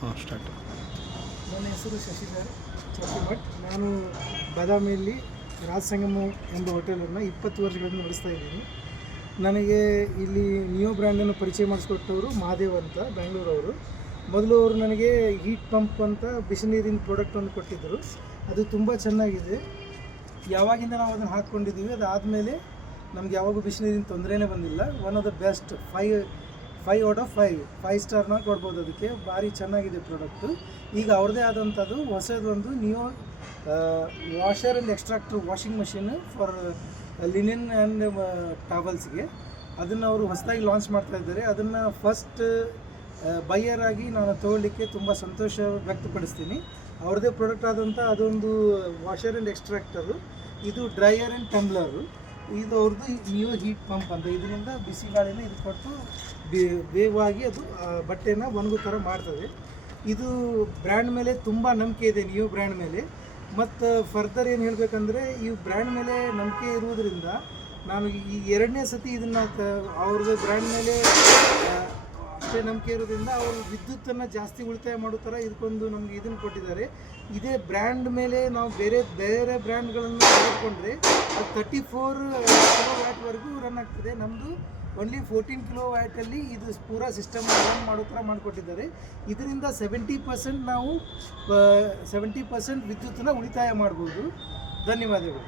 Start. ನನ್ನ ಹೆಸರು ಶಶಿಧರ್ ಚೌಕಿಮಠ್. ನಾನು ಬಾದಾಮಿಯಲ್ಲಿ ರಾಜ್ ಸಂಗಮ ಎಂಬ ಹೋಟೆಲನ್ನು 20 ವರ್ಷಗಳಿಂದ ನಡೆಸ್ತಾ ಇದ್ದೀನಿ. ನನಗೆ ಇಲ್ಲಿ ನಿಯೋ ಬ್ರ್ಯಾಂಡನ್ನು ಪರಿಚಯ ಮಾಡಿಸ್ಕೊಟ್ಟವರು ಮಹಾದೇವ್ ಅಂತ, ಬೆಂಗಳೂರವರು. ಮೊದಲು ಅವರು ನನಗೆ ಹೀಟ್ ಪಂಪ್ ಅಂತ ಬಿಸಿ ನೀರಿನ ಪ್ರಾಡಕ್ಟನ್ನು ಕೊಟ್ಟಿದ್ದರು. ಅದು ತುಂಬ ಚೆನ್ನಾಗಿದೆ. ಯಾವಾಗಿಂದ ನಾವು ಅದನ್ನು ಹಾಕ್ಕೊಂಡಿದ್ದೀವಿ, ಅದಾದಮೇಲೆ ನಮ್ಗೆ ಯಾವಾಗೂ ಬಿಸಿ ನೀರಿನ ತೊಂದರೆನೇ ಬಂದಿಲ್ಲ. One of the best 5 out of 5 ಸ್ಟಾರ್ನ ಕೊಡ್ಬೋದು. ಅದಕ್ಕೆ ಭಾರಿ ಚೆನ್ನಾಗಿದೆ ಪ್ರಾಡಕ್ಟು. ಈಗ ಅವ್ರದ್ದೇ ಆದಂಥದ್ದು ಹೊಸದೊಂದು neo washer and extractor washing machine for linen and ಟವಲ್ಸ್ಗೆ ಅದನ್ನು ಅವರು ಹೊಸದಾಗಿ ಲಾಂಚ್ ಮಾಡ್ತಾ ಇದ್ದಾರೆ. ಅದನ್ನು ಫಸ್ಟ್ ಬೈಯರ್ ಆಗಿ ನಾನು ತೊಗೊಳ್ಳಿಕ್ಕೆ ತುಂಬ ಸಂತೋಷ ವ್ಯಕ್ತಪಡಿಸ್ತೀನಿ. ಅವ್ರದ್ದೇ ಪ್ರಾಡಕ್ಟ್ ಆದಂಥ ಅದೊಂದು ವಾಷರ್ ಆ್ಯಂಡ್ ಎಕ್ಸ್ಟ್ರಾಕ್ಟರು, ಇದು ಡ್ರೈಯರ್ ಆ್ಯಂಡ್ ಟಂಬ್ಲರು. ಇದು ಅವ್ರದ್ದು ನಿಯೋ ಹೀಟ್ ಪಂಪ್ ಅಂತ. ಇದರಿಂದ ಬಿಸಿ ಗಾಳಿನ ಇದು ಕೊಟ್ಟು ವೇಗವಾಗಿ ಅದು ಬಟ್ಟೆನ ಒಣಗೋ ಥರ ಮಾಡ್ತದೆ. ಇದು ಬ್ರ್ಯಾಂಡ್ ಮೇಲೆ ತುಂಬ ನಂಬಿಕೆ ಇದೆ, ನಿಯೋ ಬ್ರ್ಯಾಂಡ್ ಮೇಲೆ. ಮತ್ತು ಫರ್ದರ್ ಏನು ಹೇಳಬೇಕಂದ್ರೆ, ಈ ಬ್ರ್ಯಾಂಡ್ ಮೇಲೆ ನಂಬಿಕೆ ಇರುವುದರಿಂದ ನಾನು ಈ 2ನೇ ಸತಿ ಇದನ್ನು ಅವ್ರದ್ದು ಬ್ರ್ಯಾಂಡ್ ಮೇಲೆ ಅಷ್ಟೇ ನಂಬಿಕೆ ಇರೋದ್ರಿಂದ ಅವರು ವಿದ್ಯುತ್ತನ್ನು ಜಾಸ್ತಿ ಉಳಿತಾಯ ಮಾಡೋ ಥರ ಇದಕ್ಕೊಂದು ನಮಗೆ ಇದನ್ನು ಕೊಟ್ಟಿದ್ದಾರೆ. ಇದೇ ಬ್ರ್ಯಾಂಡ್ ಮೇಲೆ ನಾವು ಬೇರೆ ಬ್ರ್ಯಾಂಡ್ಗಳನ್ನು ತೆಗೆದುಕೊಂಡ್ರೆ ಅದು 34 ಕಿಲೋವ್ಯಾಟ್ವರೆಗೂ ರನ್ ಆಗ್ತದೆ. ನಮ್ಮದು ಓನ್ಲಿ 14 ಕಿಲೋವ್ಯಾಟಲ್ಲಿ ಇದು ಪೂರಾ ಸಿಸ್ಟಮ್ ರನ್ ಮಾಡೋ ಥರ ಮಾಡಿಕೊಟ್ಟಿದ್ದಾರೆ. ಇದರಿಂದ 70% ನಾವು 70% ವಿದ್ಯುತ್ತನ್ನು ಉಳಿತಾಯ ಮಾಡ್ಬೋದು. ಧನ್ಯವಾದಗಳು.